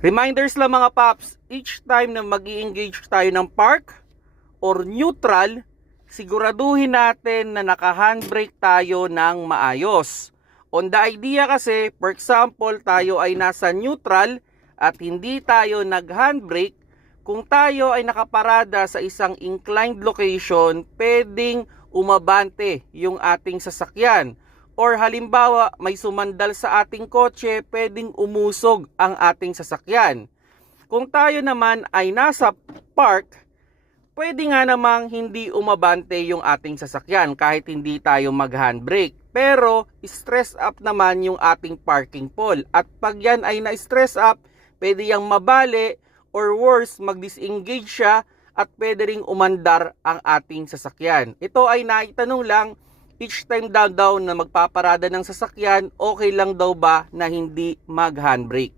Reminders lang mga paps, each time na mag-i-engage tayo ng park or neutral, siguraduhin natin na naka-handbrake tayo ng maayos. On the idea kasi, for example, tayo ay nasa neutral at hindi tayo nag-handbrake, kung tayo ay nakaparada sa isang inclined location, pwedeng umabante yung ating sasakyan. Or halimbawa, may sumandal sa ating kotse, pwedeng umusog ang ating sasakyan. Kung tayo naman ay nasa park, pwede nga namang hindi umabante yung ating sasakyan kahit hindi tayo mag-handbrake. Pero stress up naman yung ating parking pole. At pag yan ay na-stress up, pwede yang mabali or worse, mag-disengage siya at pwede ring umandar ang ating sasakyan. Ito ay naitanong lang, each time daw na magpaparada ng sasakyan, okay lang daw ba na hindi mag-handbrake?